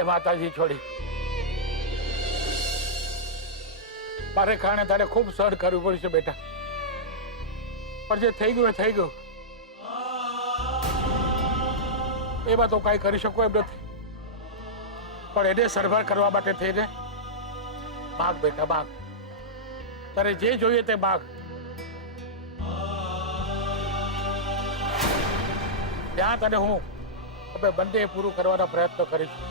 જય માતાજી છોડી. મારે કારણે તારે ખૂબ સહન કરવું પડશે બેટા, પણ જે થઈ ગયું એ થઈ ગયું. એમાં તો કાંઈ કરી શકો એમ નથી, પણ એને સરભર કરવા માટે થઈને માગ બેટા માગ. તારે જે જોઈએ તે માગ. ત્યાં તને હું અમે બંને પૂરું કરવાના પ્રયત્ન કરીશું.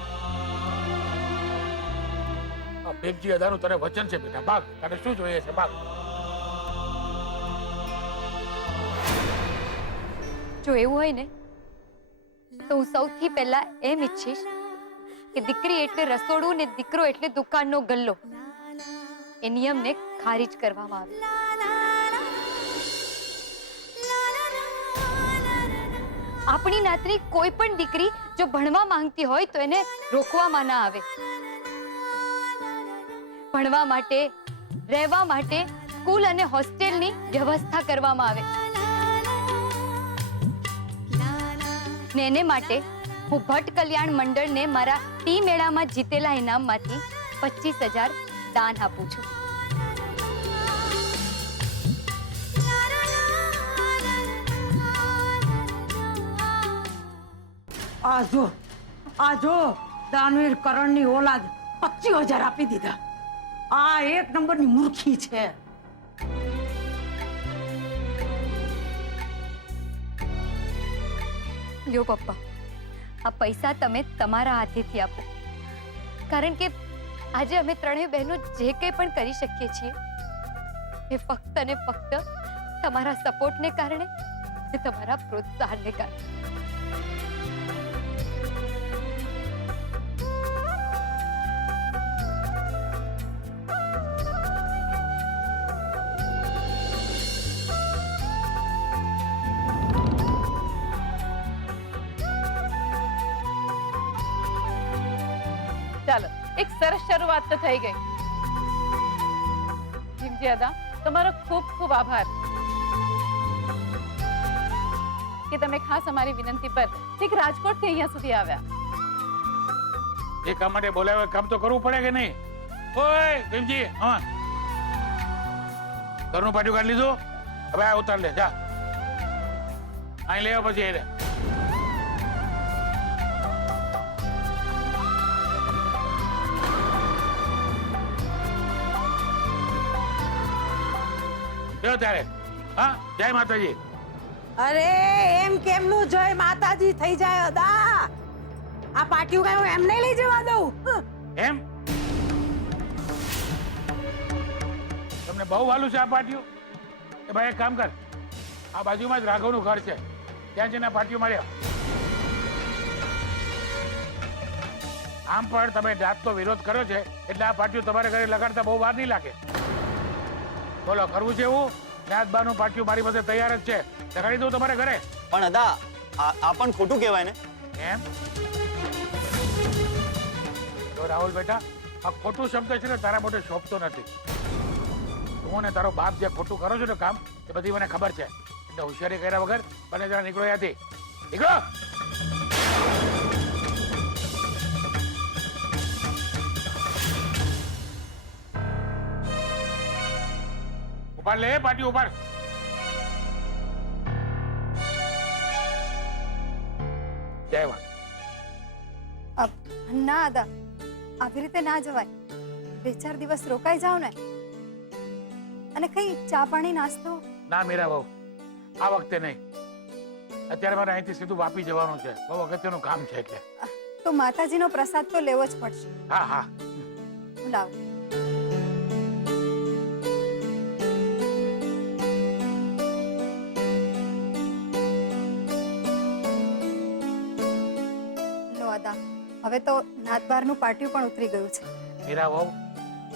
આ ભીમજી અદાનું તને વચન છે બેટા, માગ. તારે શું જોઈએ છે માગ. જો એવું હોય ને તો હું સૌથી પહેલા એમ ઈચ્છીશ કે દીકરી એટલે રસોડું ને દીકરો એટલે દુકાનનો ગલ્લો, એ નિયમને ખારીજ કરવામાં આવે. આપણી નાતની કોઈ પણ દીકરી જો ભણવા માંગતી હોય તો એને રોકવામાં ના આવે. ભણવા માટે, રહેવા માટે સ્કૂલ અને હોસ્ટેલની વ્યવસ્થા કરવામાં આવે. ને એને માટે હું ભટ્ટ કલ્યાણ મંડળને મારા ટી મેળામાં જીતેલા ઇનામમાંથી 25,000 દાન આપું છું. આ જો દાનવીર કરણની ઓલાદ 25,000 આપી દીધા. આ એક નંબરની મૂર્ખી છે. લ્યો પપ્પા, આ પૈસા તમે તમારા હાથેથી આપો, કારણ કે આજે અમે ત્રણેય બહેનો જે કંઈ પણ કરી શકીએ છીએ એ ફક્ત અને ફક્ત તમારા સપોર્ટને કારણે, તમારા પ્રોત્સાહનને કારણે. ચાલો, એક સરસ શરૂઆત તો થઈ ગઈ. ભીમજી અદા, તમારો ખૂબ ખૂબ આભાર કે તમે ખાસ અમારી વિનંતી પર ઠીક રાજકોટથી અહીંયા સુધી આવ્યા. જે કામ માટે બોલાવ્યો કામ તો કરવું પડે કે નહીં? ઓય ભીમજી, હા, ઘરનું પાટિયું કાઢી લીધું? હવે આ ઉતાર લે, જા. અહીં લેવા પછી એને ત્યારે. હા, જય માતાજી. અરે એમ કેમનું જય માતાજી થઈ જાય અદા? આ પાટિયું કઈ હું એમને લઈ જવા દઉં? એમ તમને બહુ વાલું છે આ પાટિયું? એ ભાઈ એક કામ કર, આ બાજુમાં જ રાઘવનું ઘર છે, ત્યાં જઈને પાટિયું માર્યા. આમ પણ તમે જાતનો વિરોધ કર્યો છે એટલે આ પાટિયું તમારે ઘરે લગાડતા બહુ વાર નહીં લાગે. બોલો, કરવું છે એવું? નાથબાનું પાટિયું મારી પાસે તૈયાર જ છે, લગાડી દઉં તમારે ઘરે. પણ અદા, આ પણ ખોટું કહેવાય ને. એમ? તો રાહુલ બેટા, આ ખોટું શબ્દ છે ને તારા મોઢે શોભતો નથી. તું ને તારો બાપ જે ખોટું કરો છો ને કામ, એ બધી મને ખબર છે. એટલે હોશિયારી કર્યા વગર બંને જણા નીકળો ત્યાંથી. નીકળો. ઉપાડ લે પાટી, ઉપાડ. જય વાત. ના દાદા, આવી રીતે ના જવાય. 2-4 દિવસ રોકાઈ જાવ ને, અને કઈ ચા પાણી નાસ્તો. ના મીરા બહુ, આ વખતે નહીં. અત્યારે મારે અહીંથી સીધું વાપી જવાનું છે, બહુ અગત્યનું કામ છે એટલે. તો માતાજીનો પ્રસાદ તો લેવો જ પડશે. હા હા, હું લાવું. હવે તો નાથબારનું પાટિયું પણ ઉતરી ગયું છે. મીરા બહુ,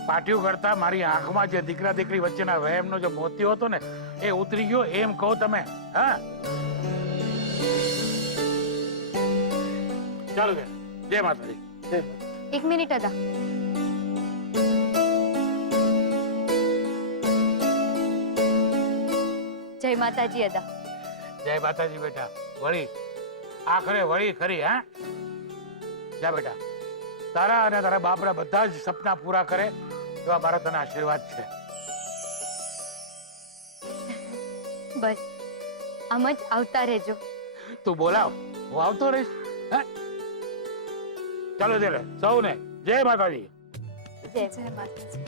પાટિયું કરતા મારી આંખમાં જે દીકરા દીકરી વચ્ચેના વહેમનો જે મોતિયો હતો ને એ ઉતરી ગયો એમ કહો તમે. હા, ચાલો બેન, જય માતાજી. એક મિનિટ અદા. જય માતાજી અદા. જય માતાજી બેટા. વળી આખરે વળી ખરી. હા, જા બેટા, તારા અને તારા બાપના બધા જ સપના પૂરા કરે એવા મારા તને આશીર્વાદ છે. બસ આમ જ આવતા રહેજો. તું બોલાવ, હું આવતો રહીશ. હે, ચાલો ત્યારે સૌને જય માતાજી. જય જય માતાજી.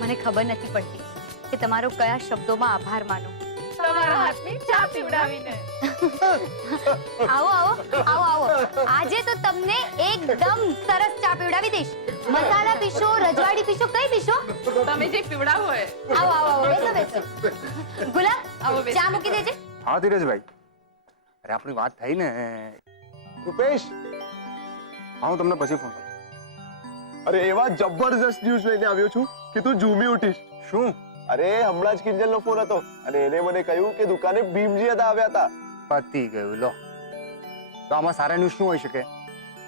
મને ખબર નથી પડતી કે તમારો કયા શબ્દોમાં આભાર માનો. તમારા હાથની ચા પીવડાવીને. આવો આવો આવો આવો, આજે તો તમને એકદમ સરસ ચા પીવડાવી દઈશ. મસાલા પીશો, રજવાડી પીશો, કઈ પીશો? તમે જે પીવડાવો હોય. આવો આવો આવો, બેસો બેસો. ગુલાબ, આવો બેસો. ચા મૂકી દેજે. હા ધીરજભાઈ, અરે આપણી વાત થઈ ને. રૂપેશ, હા હું તમને પછી ફોન કરું. અરે એવા જબરજસ્ત ન્યૂઝ લઈને આવ્યો છું કે તું ઝૂમી ઉઠીશ. શું? અરે હમણાં જ કિંજલનો ફોન હતો અને એને મને કહ્યું કે દુકાને ભીમજી હતા આવ્યા હતા. પતી ગયું લો. તો આમાં સારા ન્યૂઝ શું હોઈ શકે?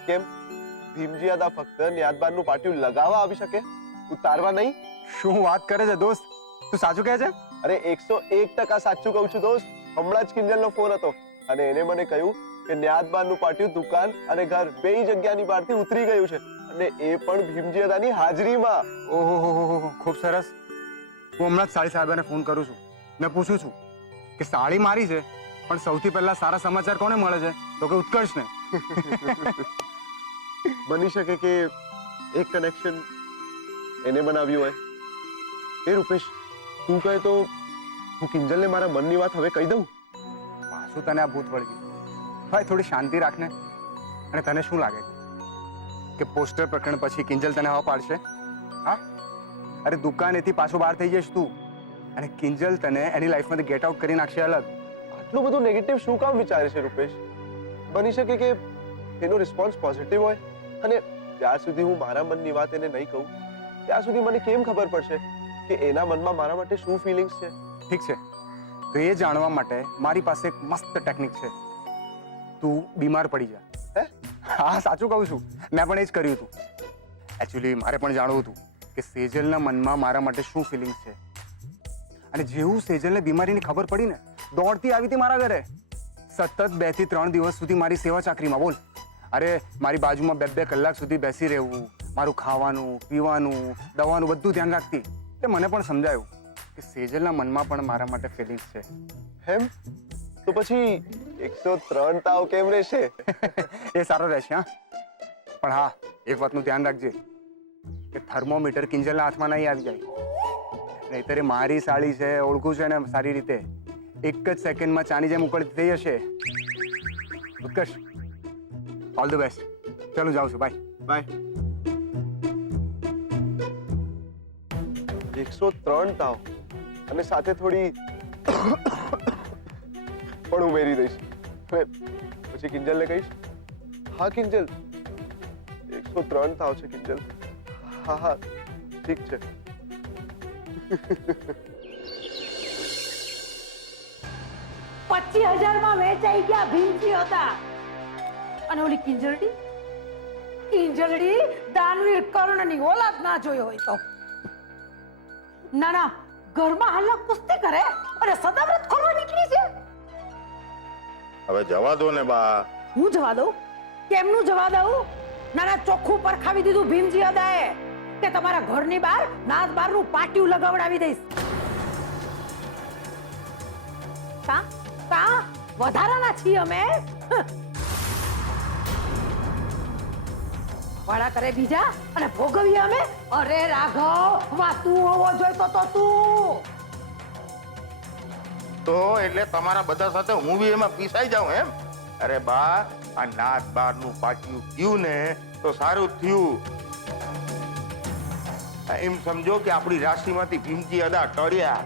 કેમ? ભીમજી હતા ફક્ત ન્યાદબારનું પાટિયું લગાવવા આવી શકે, ઉતારવા નહીં. શું વાત કરે છે દોસ્ત? તું સાચું કહે છે? અરે 101% સાચું કહું છું દોસ્ત. હમણાં જ કિંજલનો ફોન હતો અને એને મને કહ્યું કે ન્યાદબારનું પાટિયું દુકાન અને ઘર બેય જગ્યાની બહારથી ઉતરી ગયું છે અને એ પણ ભીમજી હતાની હાજરીમાં. ઓહો, ખૂબ સરસ. હું હમણાં જ સાળી સાહેબાને ફોન કરું છું. મેં પૂછું છું કે સાળી મારી છે પણ સૌથી પહેલા સારા સમાચાર કોને મળે છે? તો કે ઉત્કર્ષને. બની શકે કે એક કનેક્શન એને બનાવ્યું હોય. એ રૂપેશ, તું કહે તો હું કિંજલને મારા મનની વાત હવે કહી દઉં. પાછું તને આ ભૂત વળગ્યું. ભાઈ થોડી શાંતિ રાખને. અને તને શું લાગે છે કે પોસ્ટર પ્રકરણ પછી કિંજલ તને હવા પાડશે? હા, અરે દુકાનેથી પાછો બહાર થઈ જઈશ તું અને કિંજલ તને એની લાઈફમાંથી ગેટ આઉટ કરી નાખશે અલગ. આટલું બધું નેગેટિવ શું કામ વિચારે છે રૂપેશ? બની શકે કે એનો રિસ્પોન્સ પોઝિટિવ હોય અને જ્યાર સુધી હું મારા મનની વાત એને નહીં કહું ત્યાં સુધી મને કેમ ખબર પડશે કે એના મનમાં મારા માટે શું ફિલિંગ્સ છે? ઠીક છે, તો એ જાણવા માટે મારી પાસે એક મસ્ત ટેકનિક છે. તું બીમાર પડી જા. હે? હા સાચું કહું છું. મેં પણ એ જ કર્યું હતું. એકચ્યુઅલી મારે પણ જાણવું હતું કે સેજલના મનમાં મારા માટે શું ફિલિંગ્સ છે. અને જેવું સેજલને બીમારીની ખબર પડી ને, દોડતી આવી હતી મારા ઘરે. સતત 2 થી 3 દિવસ સુધી મારી સેવા ચાકરીમાં. બોલ. અરે મારી બાજુમાં 2-2 કલાક સુધી બેસી રહેવું, મારું ખાવાનું પીવાનું દવાનું બધું ધ્યાન રાખતી. એટલે મને પણ સમજાયું કે સેજલના મનમાં પણ મારા માટે ફિલિંગ્સ છે. હેમ? તો પછી 103 તાવ કેમ રહેશે? એ સારો રહેશે. હા, પણ હા, એક વાતનું ધ્યાન રાખજે કે થર્મોમીટર કિંજલના હાથમાં નહીં આવી જાય. નહીતર એ મારી સાળી છે, ઓળખું છે ને સારી રીતે. એક જ સેકન્ડમાં ચાની જેમ ઉકળતી થઈ જશે. ઉત્કર્ષ, ઓલ ધ બેસ્ટ. ચાલો જાઉં છું. Bye bye. 103 તાવ અને સાથે થોડી પણ ઉમેરી દઈશ. હવે પછી કિંજલને કહીશ, હા કિંજલ 103 તાવ છે કિંજલ. હા હા ઠીક છે. 25,000 માં વેચાઈ ગયા ભીમજી હતા. અને ઓલી કિંજલડી દાનવીર કર્ણની ઓલાદ ના જોઈ હોય તો. ના ના, ઘરમાં હાલના કુસ્તી કરે અને સદાવ્રત ખોરવા નીકળી છે. હવે જવા દો ને બા. હું જવા દઉં? કેમનું જવા દઉં? ના ના, ચોખ્ખું પરખાવી દીધું ભીમજી હદાએ કે તમારા ઘરની બહાર નાદ બારનું પાટિયું લગાવડાવી દઈશ. કા વધારાના છીએ અમે. વાળા કરે બીજા અને ભોગવીએ અમે. અરે રાઘવ, વા તું હોવો જોઈતો તો તું. તો એટલે તમારા બધા સાથે હું બી એમાં પીસાઈ જાઉં એમ? અરે બા, આ નાત બારનું પાટિયું થયું ને તો સારું થયું. એમ સમજો કે આપણી રાશિમાંથી ભીમજી અદા ટળ્યા.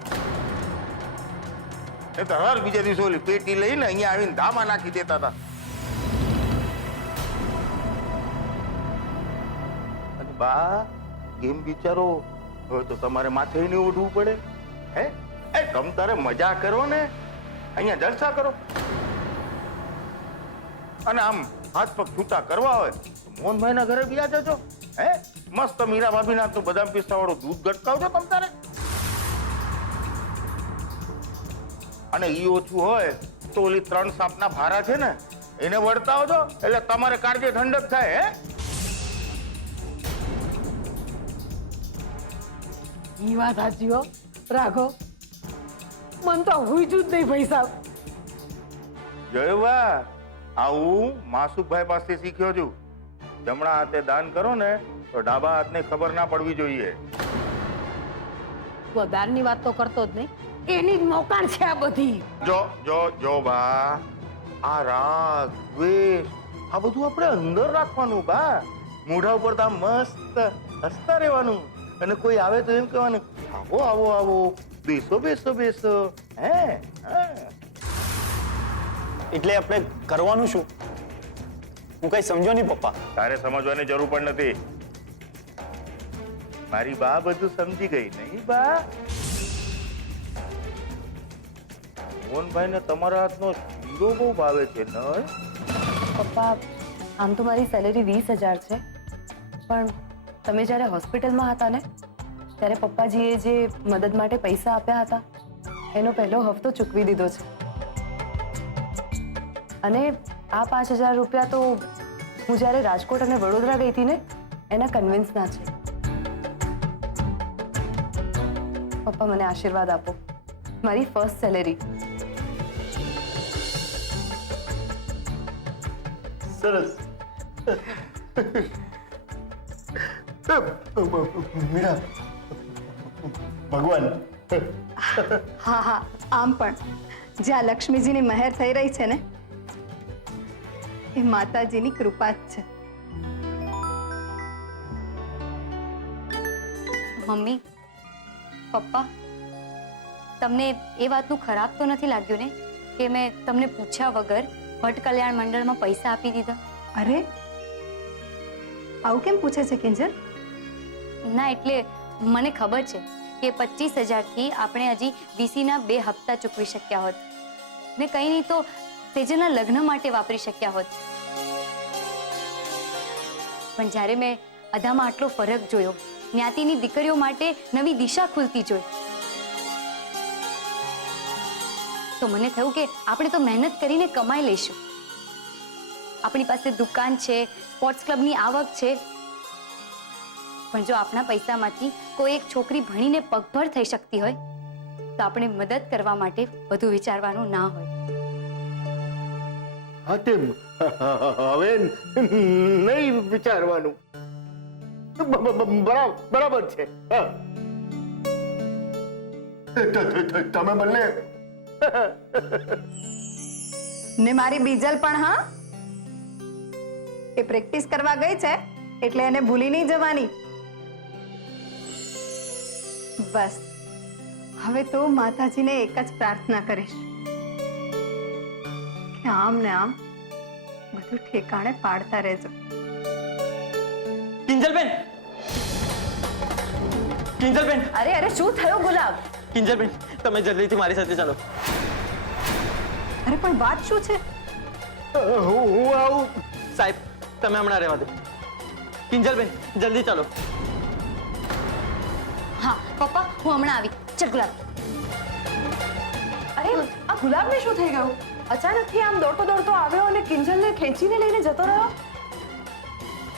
એ તો હર બીજા દિવસે ઓલી પેટી લઈને અહીંયા આવીને ધામા નાખી દેતા હતા. અને બા, એમ વિચારો હવે તો તમારે માથે નહીં ઉઠવું પડે. હે, એ તમ તારે મજા કરો ને, અહીંયા જલસા કરો. અને આમ હાથ પગ છૂટા કરવા હોય તો મોહનભાઈના ઘરે બી જજો. હે, મસ્ત મીરા ભાભીના હાથનું બદામ પિસ્તા વાળું દૂધ ગટકાવજો તમ તારે. અને ઈ ઓછું હોય તો ઓલી 3 સાપના ભારા છે ને એને વળતાવો છો એટલે તમારે કાળજી ઠંડક થાય. હે ઈ વાત સાચી હો રાખો, મન તો હુઈજું જ નહીં ભાઈ સાહેબ. જયવા, આવું માસુકભાઈ પાસે શીખ્યો છું. જમણા હાથે દાન કરો ને તો ડાબા હાથને ખબર ના પડવી જોઈએ. તું દાનની વાત તો કરતો જ નહીં, એની જ મોકાણ છે આ બધી. જો બા, આ રાગ દ્વેષ આ બધું આપણે અંદર રાખવાનું બા. મોઢા ઉપર તો આમ મસ્ત હસતા રહેવાનું અને કોઈ આવે તો એમ કહેવાનું આવો આવો આવો, બેસો બેસો બેસો. હે એટલે આપણે કરવાનું શું? હું કઈ સમજો નહીં પપ્પા. તારે સમજવાની જરૂર પણ નથી. મારી બા બધું સમજી ગઈ નહીં બા? મોહનભાઈ ને તમારા હાથનો શીરો બહુ ભાવે છે નહીં? પપ્પા, આમ તો મારી સેલેરી 20,000 છે, પણ તમે જ્યારે હોસ્પિટલમાં હતા ને ત્યારે પપ્પાજીએ જે મદદ માટે પૈસા આપ્યા હતા એનો પહેલો હપ્તો ચૂકવી દીધો છે. અને આ 5,000 રૂપિયા તો હું જ્યારે રાજકોટ અને વડોદરા ગઈ હતી ને એના કન્વિન્સના છે. પપ્પા, મને આશીર્વાદ આપો. મારી ફર્સ્ટ સેલેરી. સરસ. મીરા, ભગવાન. હા હા, આમ પણ જ્યાં લક્ષ્મીજીની મહેર થઈ રહી છે ને એ માતાજીની કૃપા જ છે. મમ્મી, પપ્પા, તમને એ વાતનું ખરાબ તો નથી લાગ્યું ને કે મેં તમને પૂછ્યા વગર ભટ્ટ કલ્યાણ મંડળમાં પૈસા આપી દીધા? અરે આવું કેમ પૂછે છે કિંજલ? ના, એટલે મને ખબર છે કે 25,000 થી આપણે હજી વીસીના 2 હપ્તા ચૂકવી શક્યા હોત ને કંઈ નહીં તો તેજના લગ્ન માટે વાપરી શક્યા હોત. પણ જ્યારે મેં અદામાં આટલો ફરક જોયો, જ્ઞાતિની દીકરીઓ માટે નવી દિશા ખુલતી જોઈ, તો મને થયું કે આપણે તો મહેનત કરીને કમાઈ લઈશું. આપણી પાસે દુકાન છે, સ્પોર્ટ્સ ક્લબની આવક છે, પણ જો આપણા પૈસામાંથી કોઈ એક છોકરી ભણીને પગભર થઈ શકતી હોય તો આપણે મદદ કરવા માટે બધું વિચારવાનું ના હોય. હા, તેમ હવે નહીં વિચારવાનું. બરાબર છે. તમે બંને ને મારી બીજલ પણ, હા, એ પ્રેક્ટિસ કરવા ગઈ છે એટલે એને ભૂલી નહીં જવાની. બસ હવે તો માતાજીને એક જ પ્રાર્થના કરીશ કે આમ ને આમ બધું ઠેકાણે પાડતા રહેજો. કિંજલબેન, કિંજલબેન. અરે અરે, શું થયું ગુલાબ? કિંજલબેન, તમે જલ્દીથી મારી સાથે ચાલો. અરે પણ વાત શું છે? હું આવું. સાહેબ, તમે હમણાં રહેવા દો. કિંજલબેન, જલ્દી ચાલો. હા પપ્પા, હું હમણાં આવી. ચલ ગુલાબ. અરે આ ગુલાબને શું થઈ ગયું? અચાનકથી આમ દોડતો દોડતો આવ્યો અને કિંજલને ખેંચીને લઈને જતો રહ્યો.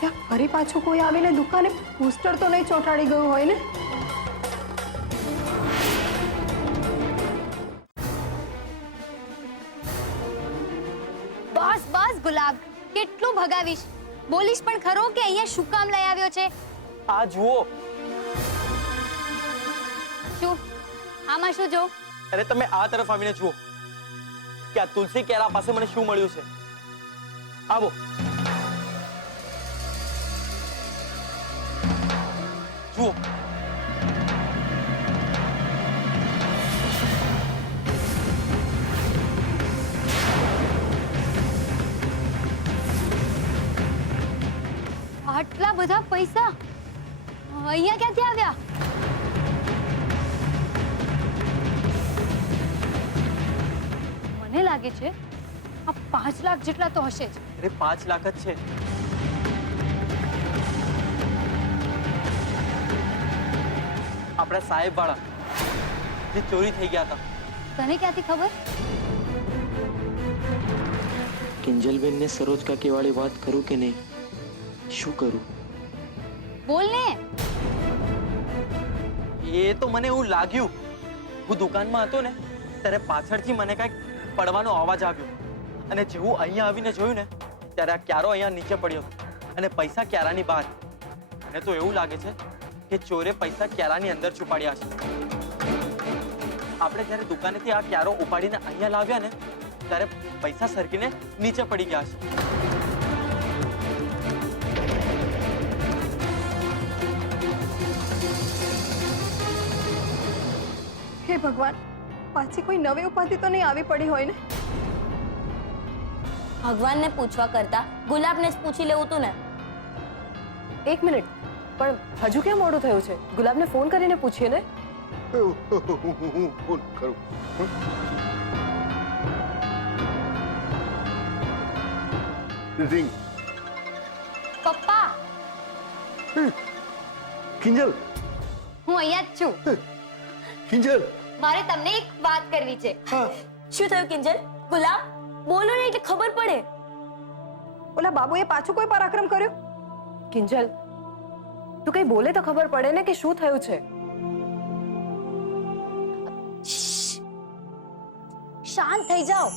ત્યાં ફરી પાછું કોઈ આવીને દુકાને પોસ્ટર તો નહીં ચોંટાડી ગયું હોય ને? બસ બસ ગુલાબ, કેટલું ભગાવીશ? બોલીશ પણ ખરો કે અહીંયા શું કામ લઈ આવ્યો છે? આ જુઓ. શું આમાં શું જો? અરે તમે આ તરફ આવીને જુઓ કે આ તુલસી કેરા પાસે મને શું મળ્યું છે. આવો. જુઓ. આટલા બધા પૈસા અહીંયા ક્યાંથી આવ્યા? મને લાગે છે આ 5 લાખ જેટલા તો હશે જ. અરે 5 લાખ જ છે. આપણા સાહેબ વાળા જે ચોરી થઈ ગયા હતા. તને ક્યાંથી ખબર? કિંજલબેન ને સરોજ કાકી વાળી વાત કરું કે નહીં? શું કરું? બોલ ને. એ તો મને એવું લાગ્યું. હું દુકાનમાં હતો ને ત્યારે પાછળથી મને કાંઈક પડવાનો અવાજ આવ્યો અને જેવું અહીંયા આવીને જોયું ને ત્યારે આ ક્યારો અહીંયા નીચે પડ્યો અને પૈસા ક્યારાની બહાર. મને તો એવું લાગે છે કે ચોરે પૈસા ક્યારાની અંદર છુપાડ્યા છે. આપણે જ્યારે દુકાનેથી આ ક્યારો ઉપાડીને અહીંયા લાવ્યા ને ત્યારે પૈસા સરકીને નીચે પડી ગયા છે. હે ભગવાન, પાછી કોઈ નવી ઉપાધિ તો નહીં આવી પડી હોય ને? ભગવાનને પૂછવા કરતા ગુલાબને જ પૂછી લેવું તું ને. એક મિનિટ, પણ હજુ કેમ મોડું થયું છે? ગુલાબને ફોન કરીને પૂછીએ ને. હું ફોન કરું. રિંગ. પપ્પા, કિંજલ, હું અહીંયા જ છું. કિંજલ. મારે તમને એક વાત કરવી છે. શું થયું કિંજલ? ગુલાબ બોલો ને એટલે ખબર પડે. ઓલા બાબુએ પાછું કોઈ પરાક્રમ કર્યો? કિંજલ, તું કઈ બોલે તો ખબર પડે ને કે શું થયું છે. શાંત થઈ જાઓ.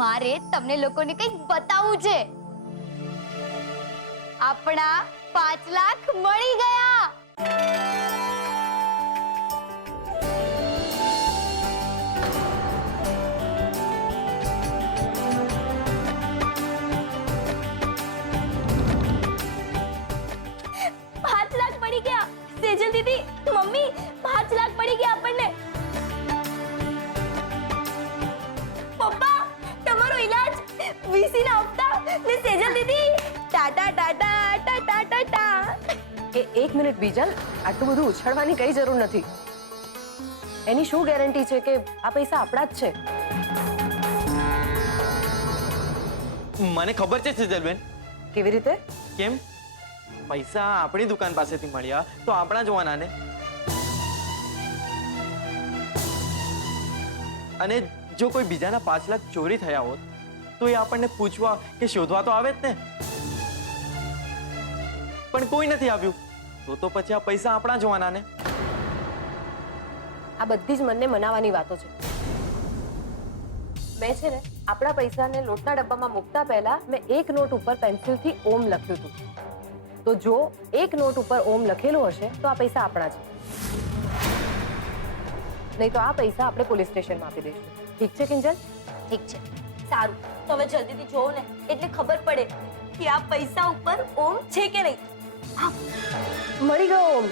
મારે તમને લોકોને કંઈક બતાવવું છે. આપણા 5 લાખ મળી ગયા. પડી ગયા. સેજલ દીદી, મમ્મી, 5 લાખ પડી ગયા આપણને. પપ્પા, તમારો ઈલાજ, વીસી ના હપ્તા ને સેજલ દીદી ટાટા ટાટા ટાટા ટાટા. એક મિનિટ બીજલ, આટલું બધું ઉછાળવાની કઈ જરૂર નથી. એની શું ગેરંટી છે કે આ પૈસા આપણા જ છે? મને ખબર છે સેજલબેન. કેવી રીતે? કેમ? પૈસા આપણી દુકાન પાસેથી મળ્યા તો આપણા જોવાના ને. અને જો કોઈ બીજાના 5 લાખ ચોરી થયા હોત તો એ આપણને પૂછવા કે શોધવા તો આવે જ ને. પણ કોઈ નથી આવ્યું તો પછી આ પૈસા આપણા જોવાના ને. આ બધી જ મનને મનાવવાની વાતો છે. મેં છે ને આપણા પૈસાને લોટના ડબ્બામાં મૂકતા પહેલા મેં એક નોટ ઉપર પેન્સિલથી ઓમ લખ્યું હતું. તો જો એક નોટ ઉપર ઓમ લખેલું હશે તો આ પૈસા આપણા છે, નહીં તો આ પૈસા આપણે પોલીસ સ્ટેશનમાં આપી દઈશું. ઠીક છે કિંજલ? ઠીક છે, સારું. તો હવે જલ્દીથી જોવો ને એટલે ખબર પડે કે આ પૈસા ઉપર ઓમ છે કે નહીં. મળી ગયો ઓમ.